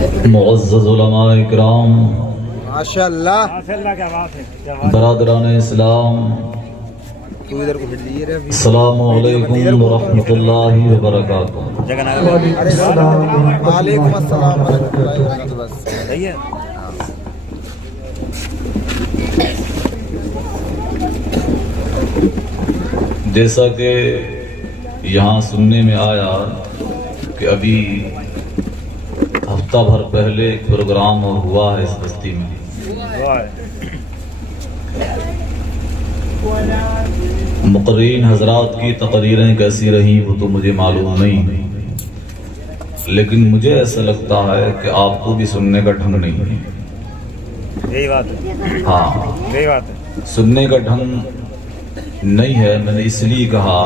معزز علماء اکرام، ماشاءاللہ، کیا بات ہے. برادران اسلام، السلام علیکم ورحمۃ اللہ وبرکاتہ. وعلیکم السلام ورحمۃ اللہ وبرکاتہ. صحیح ہے. جیسا کہ یہاں سننے میں آیا کہ ابھی ہفتہ بھر پہلے ایک پروگرام اور ہوا ہے اس بستی میں. مقررین حضرات کی تقریریں کیسی رہیں وہ تو مجھے معلوم نہیں، لیکن مجھے ایسا لگتا ہے کہ آپ کو بھی سننے کا ڈھنگ نہیں ہے. یہی بات ہے. ہاں، یہی بات ہے. سننے کا ڈھنگ نہیں ہے. میں نے اس لیے کہا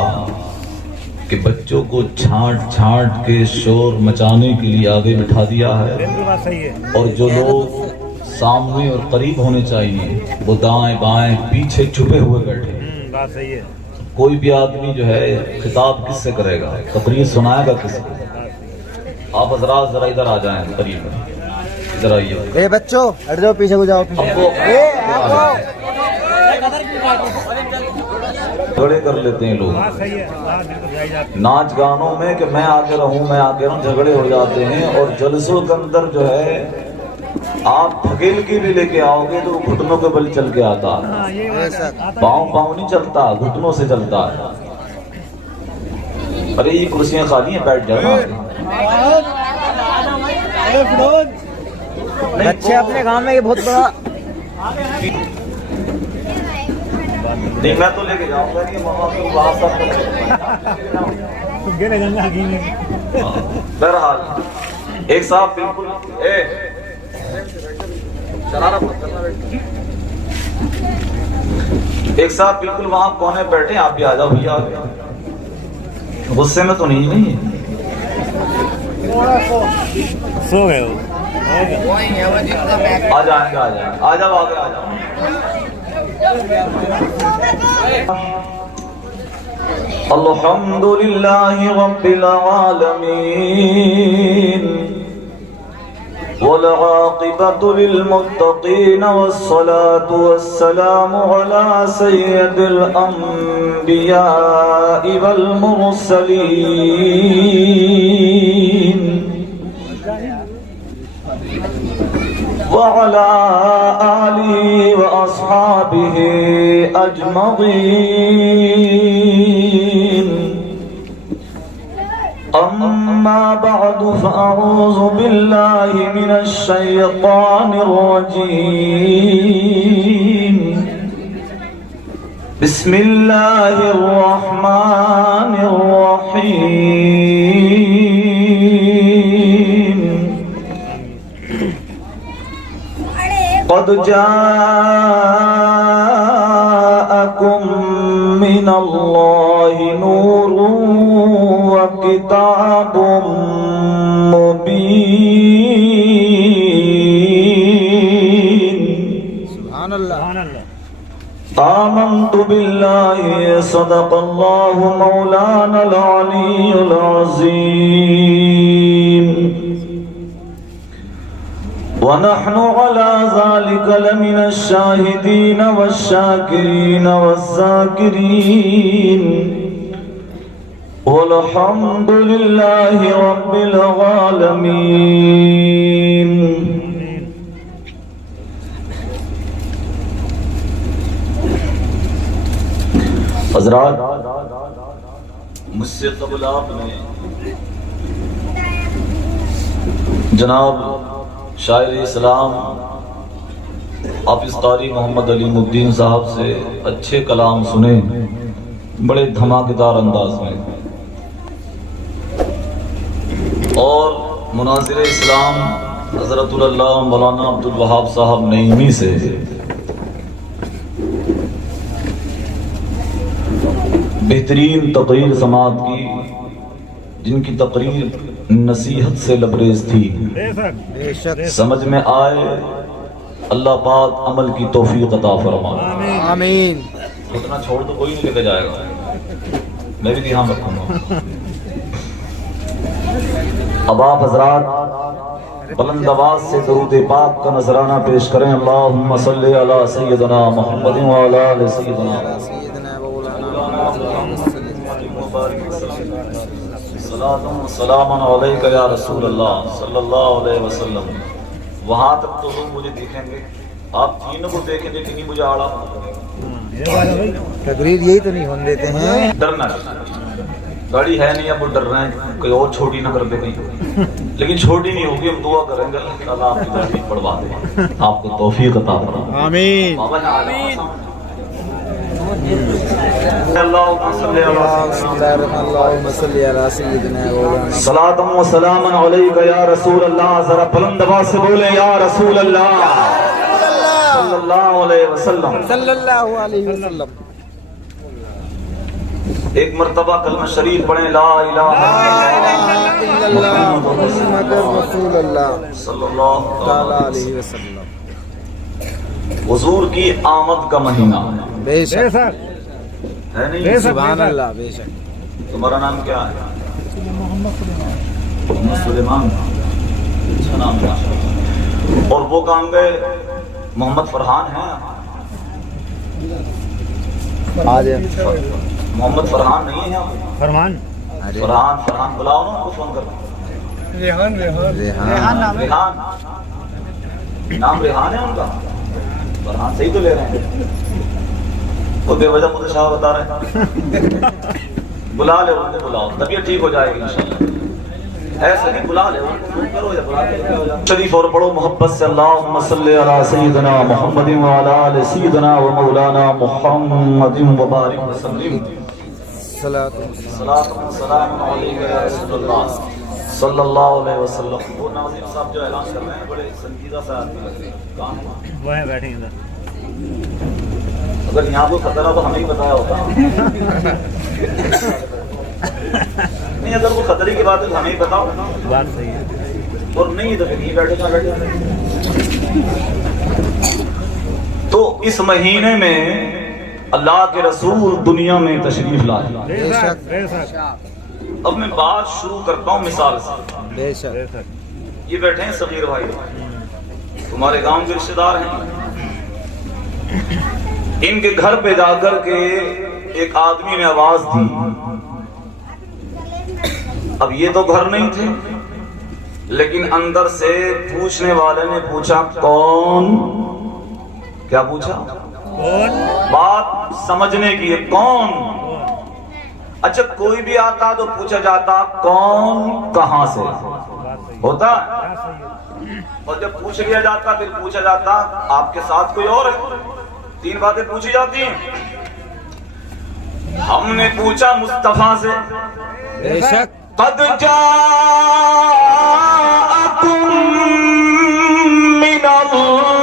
کہ بچوں کو چھانٹ چھانٹ کے شور مچانے کے لیے آگے بٹھا دیا ہے، بالکل بات صحیح ہے. اور جو لوگ سامنے اور قریب ہونے چاہیے وہ دائیں بائیں پیچھے چھپے ہوئے بیٹھے. بات صحیح ہے. کوئی بھی آدمی جو ہے خطاب کس سے کرے گا، تقریر سنائے گا کس کو؟ آپ حضرات ذرا ادھر آ جائیں، قریب ادھر آئیے. اے بچوں ہٹ جاؤ، پیچھے کو جاؤ. جھگڑے کر لیتے ہیں لوگ بات صحیح ہے. بالکل جائز بات ہے. ناچ گانوں میں کہ میں آگے رہوں میں آگے رہوں، جھگڑے ہو جاتے ہیں. اور جلسوں کے اندر جو ہے آپ تھکیل کے بھی لے کے آؤ گے تو گھٹنوں کے بل چل کے آتا ہے. ہاں، یہ بات ہے. پاؤں پاؤں نہیں چلتا، گھٹنوں سے چلتا ہے. ارے یہ کرسیاں خالی ہیں، بیٹھ جانا. بچے اپنے گاؤں میں یہ بہت بڑا نہیں، میں تو لے کے جاؤں گا کہ ماما کو وہاں سب گلے گنگا کی نہیں. بہرحال ایک صاحب بالکل ایک صاحب بالکل وہاں کونے بیٹھے، آپ بھی آ جاؤ بھیا. غصے میں تو نہیں سو گئے ہو. آ جائیں گے، آ جاؤ آگے آ جاؤ. الحمد للہ رب العالمین والعاقبۃ للمتقین والصلاة والسلام علی سید الانبیاء والمرسلین وعلى آله وأصحابه أجمعين. أما بعد فأعوذ بالله من الشيطان الرجيم. بسم الله الرحمن الرحيم. قد جاءكم من الله نور وكتاب مبين. سبحان اللہ. آمنت بالله صدق الله مولانا العلي العظيم، ونحن على ذلك لمن الشاهدين والشاكرين والذاكرين، والحمد لله رب العالمين. حضرات، مجھ سے قبل آپ نے جناب شاعر اسلام حافظ قاری محمد علیم الدین صاحب سے اچھے کلام سنے، بڑے دھماکےدار انداز میں. اور مناظر اسلام حضرت اللہ مولانا عبد الوہاب صاحب نعیمی سے بہترین تقریر سماعت کی، جن کی تقریر نصیحت سے لبریز تھی. بے شک. سمجھ میں آئے، اللہ پاک عمل کی توفیق عطا فرمائے. آمین. اتنا چھوڑ تو کوئی نہیں لے کے جائے گا، میں بھی دھیان رکھوں گا. اب آپ حضرات بلند آواز سے درود پاک کا نذرانہ پیش کریں. اللہم صلی علی سیدنا محمد وعلی آل سیدنا سیدنا مولانا صلاۃ و سلام علیک یا رسول اللہ صلی اللہ علیہ وسلم. وہاں تک تو لوگ مجھے دیکھیں گے, آپ تینوں کو دیکھیں گے, لیکن مجھے آڑا تقریر یہی تو نہیں ہونے دیتے ہیں. ڈرنا گاڑی ہے نہیں, اب وہ ڈر رہے ہیں کوئی اور چھوٹی نہ کر دے کہیں, لیکن چھوٹی نہیں ہوگی. ہم دعا کریں گے اللہ تعالیٰ آپ کی گاڑی بڑھوا دے, آپ کو توفیق عطا فرمائے. آمین. آمین. اللہم صلی علی سیدنا مولانا صلاۃ و سلام علیک یا رسول اللہ. ذرا بلند آواز سے بولے یا رسول اللہ صلی اللہ علیہ وسلم. صلی اللہ علیہ وسلم. ایک مرتبہ کلمہ شریف پڑھیں, لا الہ الا اللہ محمد رسول اللہ صلی اللہ تعالی علیہ وسلم. حضور کی آمد کا مہینہ بے شک ہے نہیں. سبحان اللہ. بے شک. تمہارا نام کیا ہے؟ محمد سلیمان. اچھا نام ہے. اور وہ کام گئے محمد فرحان ہیں. آج محمد فرحان نہیں ہے. فرمان فرحان بلاؤ نا, ان کو فون کر. ریحان ریحان نام ریحان ہے ان کا. فرحان صحیح تو لے رہے ہیں, وہ بے وجہ مجھے شاہ بتا رہے ہیں. بلا لے ان کو, بلاؤ, طبیعت ٹھیک ہو جائے گی انشاءاللہ. ایسا نہیں, بلا لے ان کو, کرو یا بلا لے. شریف اور پڑھو محبت سے. اللہم صلی علی سیدنا محمد وعلی آل سیدنا و مولانا محمد وبارک وسلم. صلاۃ صلاۃ و سلام علیک یا رسول اللہ صلی اللہ علیہ وسلم. وہ ناظم صاحب جو اعلان کر رہے ہیں بڑے سنجیدہ سے آدمی لگ رہے ہیں. کہاں ہیں وہ ہیں بیٹھے ہیں ادھر. اگر یہاں کو خطرہ تو ہمیں ہی بتایا ہوتا. نہیں, اگر وہ خطرے کی بات ہے تو ہمیں ہی بتاؤ. بات صحیح ہے. اور نہیں تو پھر نہیں بیٹھے جا بیٹھے. تو اس مہینے میں اللہ کے رسول دنیا میں تشریف لائے. بے شک بے شک اب میں بات شروع کرتا ہوں مثال سے. بے شک. بے شک. یہ بیٹھے ہیں صغیر بھائی, تمہارے گاؤں کے رشتہ دار ہیں. ان کے گھر پہ جا کر کے ایک آدمی نے آواز دی. اب یہ تو گھر نہیں تھے, لیکن اندر سے پوچھنے والے نے پوچھا کون. کیا پوچھا؟ بات سمجھنے کی ہے, کون. اچھا کوئی بھی آتا تو پوچھا جاتا کون کہاں سے ہوتا, اور جب پوچھ لیا جاتا پھر پوچھا جاتا آپ کے ساتھ کوئی اور ہے. 3 باتیں پوچھی جاتی ہیں. ہم نے پوچھا مصطفیٰ سے, بے شک. قد جاءکم من اللہ.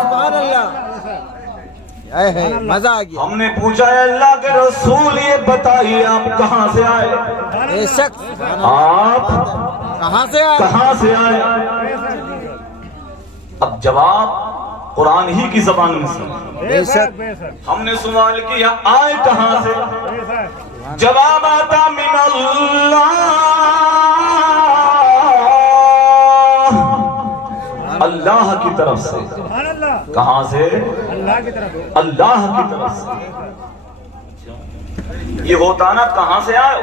سبحان اللہ. مزہ آ گیا. ہم نے پوچھا ہے اللہ کے رسول یہ بتائیے آپ کہاں سے آئے. بے شک. آپ کہاں سے آئے؟ کہاں سے آئے. اب جواب قرآن ہی کی زبان میں سے. بے شک. ہم نے سوال کیا آئے کہاں سے, جواب آتا من اللہ. اللہ کی طرف سے. کہاں سے؟ اللہ کی طرف. اللہ کی طرف سے. یہ ہوتا نا کہاں سے آئے,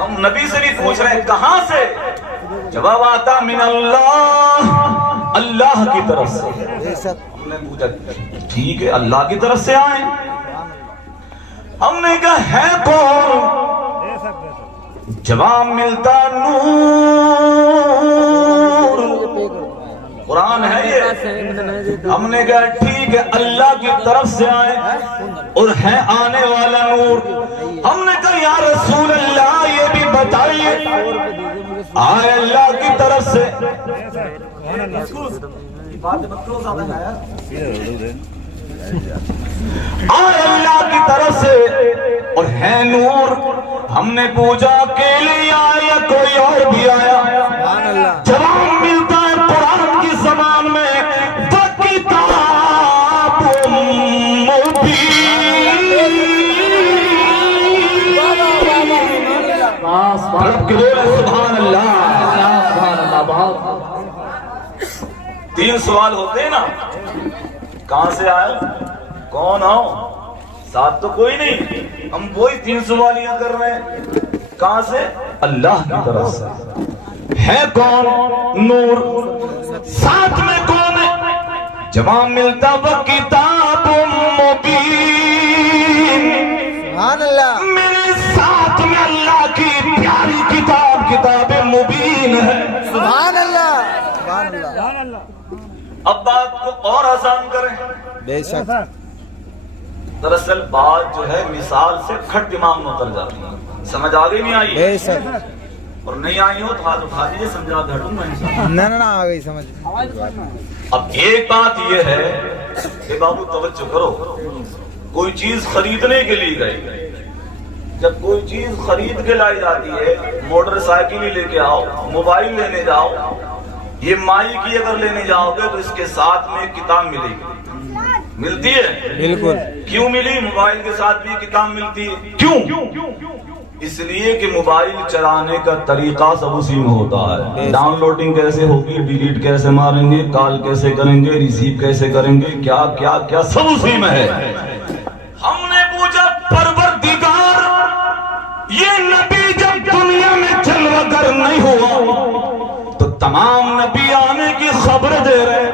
ہم نبی سے بھی پوچھ رہے ہیں کہاں سے, جواب آتا من اللہ, اللہ کی طرف سے. بے شک. ہم نے پوچھا ٹھیک ہے اللہ کی طرف سے آئے. ہم نے کہا ہے کون, جواب ملتا نور. قرآن ہے یہ. ہم نے کہا ٹھیک ہے اللہ کی طرف سے آئے اور ہے آنے والا نور. ہم نے کہا یا رسول اللہ یہ بھی بتائیے آئے اللہ کی طرف سے. آئے اللہ کی طرف سے اور ہے نور. ہم نے پوچھا اکیلے آیا یا کوئی اور بھی آیا, جواب ملتا ہے قرآن کی زبان میں وَكِتَابٌ مُبِينٌ. رب کے بولے سبحان اللہ۔ تین سوال ہوتے ہیں نا، کہاں سے آئے، کون ہو، ساتھ تو کوئی نہیں، ہم وہی تین سوالیاں کر رہے ہیں۔ کہاں سے؟ اللہ کی طرف سے۔ ہے کون؟ نور۔ ساتھ میں کون ہے؟ جواب ملتا وہ کتاب مبین۔ سبحان اللہ۔ میرے ساتھ میں اللہ کی پیاری کتاب، کتاب مبین ہے۔ سبحان اللہ، سبحان اللہ۔ اب بات کو اور آسان کریں۔ بے شک، دراصل بات جو ہے مثال سے کھٹ دماغ میں اتر جاتی ہے، سمجھ آ گئی نہیں آئی؟ بے شک۔ اور نہیں آئی ہو تو ہاتھ اٹھا دیجیے، سمجھا کے ہٹوں گا انشاءاللہ۔ نہ آ گئی سمجھ۔ اب ایک بات یہ ہے کہ بابو توجہ کرو، کوئی چیز خریدنے کے لیے گئے، جب کوئی چیز خرید کے لائی جاتی ہے، موٹر سائیکل ہی لے کے آؤ، موبائل لینے جاؤ، یہ مائی کی اگر لینے جاؤ گے تو اس کے ساتھ میں ایک کتاب ملے گی، ملتی ہے؟ بالکل۔ کیوں ملی؟ موبائل کے ساتھ بھی کتاب ملتی ہے، کیوں؟ اس لیے کہ موبائل چلانے کا طریقہ سب اسی میں ہوتا ہے، ڈاؤن لوڈنگ کیسے ہوگی، ڈیلیٹ کیسے ماریں گے، کال کیسے کریں گے، ریسیو کیسے کریں گے، کیا کیا کیا سب اسی میں ہے۔ ہم نے پوچھا پروردگار، یہ نبی جب دنیا میں جلوہ گر نہیں ہوا تو تمام نبی آنے کی خبر دے رہے،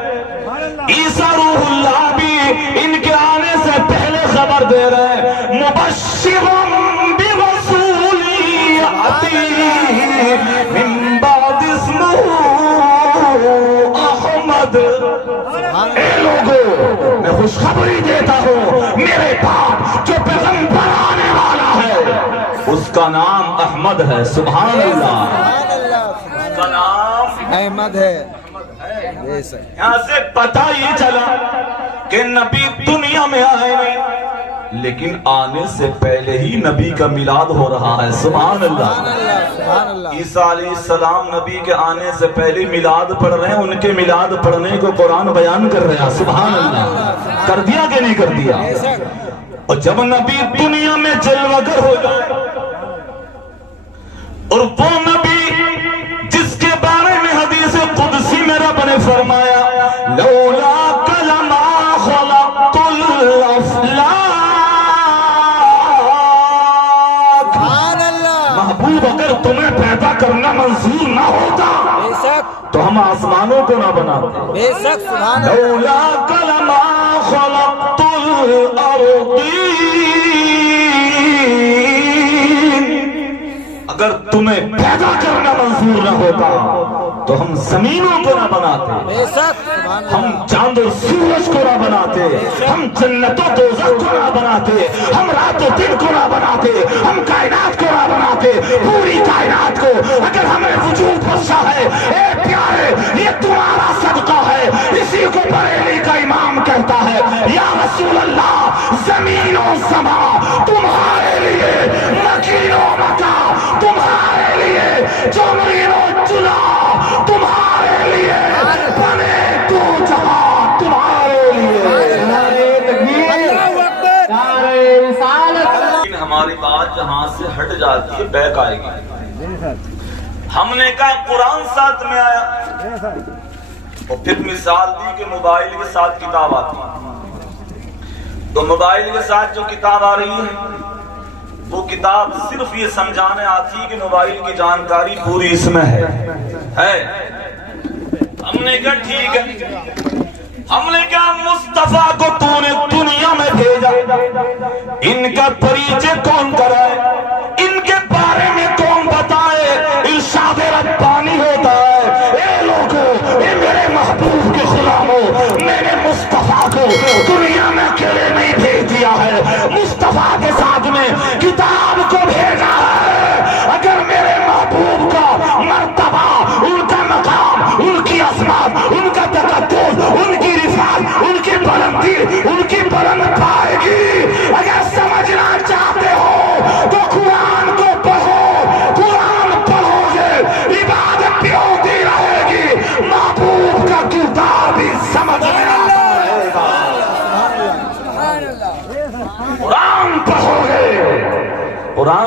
عیسیٰ روح اللہ بھی ان کے آنے سے پہلے خبر دے رہے، مبشرم برسول یأتی من بعد اسمہ احمد۔ اے لوگوں، میں خوشخبری دیتا ہوں، میرے بعد جو پیغمبر آنے والا ہے اس کا نام احمد ہے۔ سبحان اللہ۔ سبحان اللہ، اس کا نام احمد ہے۔ بے شک۔ یہاں سے پتہ یہ چلا کہ نبی دنیا میں آئے نہیں، لیکن آنے سے پہلے ہی نبی کا میلاد ہو رہا ہے۔ سبحان اللہ۔ سبحان اللہ۔ عیسیٰ علیہ السلام نبی کے آنے سے پہلے میلاد پڑھ رہے ہیں، ان کے میلاد پڑھنے کو قرآن بیان کر رہا ہے۔ سبحان اللہ۔ کر دیا کہ نہیں کر دیا؟ اور جب نبی دنیا میں جلوہ گر ہو جائے، اور وہ نبی جس کے بارے میں حدیث قدسی میں رب نے فرمایا لولا کلمہ خلقت الافلاک، سبحان اللہ۔ محبوب اگر تمہیں پیدا کرنا منظور نہ ہوتا بے شک، تو ہم آسمانوں کو نہ بناتے۔ بے شک، سبحان اللہ۔ لولا کلمہ خلقت الارضین، اگر تمہیں پیدا کرنا منظور نہ ہوتا تو ہم زمینوں کو نہ بناتے، بے شک، سبحان ہم اللہ۔ چاند اور سورج کو نہ بناتے، ہم جنت و دوزخ کو نہ بناتے، ہم رات و دن کو نہ بناتے، ہم کائنات کو نہ بناتے، پوری کائنات کو اگر ہمیں وجود بخشا ہے، اے پیارے یہ تمہارا صدقہ ہے۔ اسی کو بریلی کا امام کہتا ہے یا رسول اللہ، زمین و سما تمہارے لیے، مکین و مکا تمہارے لیے، جمرین و جلا تمہارے لیے، بنے تو جہاں تمہارے لیے۔ لیکن ہماری بات جہاں سے ہٹ جاتی ہے بیک آئے گی۔ ہم نے کہا قرآن ساتھ میں آیا، اور پھر مثال دی کہ موبائل کے ساتھ کتاب آتی ہے، تو موبائل کے ساتھ جو کتاب آ رہی ہے وہ کتاب صرف یہ سمجھانے آتی ہے کہ موبائل کی جانکاری پوری اس میں ہے۔ ہم نے کہا ٹھیک ہے، ہم نے کہا مصطفیٰ کو تو نے دنیا میں بھیجا، ان کا پریچے کون کرائے، ان کے بارے میں کون بتائے، ارشاد ربانی ہوتا ہے اے لوگوں، اے میرے محبوب کے غلاموں، میں نے مصطفیٰ کو دنیا میں اکیلے نہیں بھیج دیا ہے، مصطفیٰ کے ساتھ میں کتاب کو بھیجا ہے۔ اگر میرے محبوب کا مرتبہ، ان کا مقام، ان کی عظمت، ان کا تقدس، ان کی رفعت، ان کی بلندی، ان کی بلند پائے گی، اگر سمجھنا چاہتے ہو تو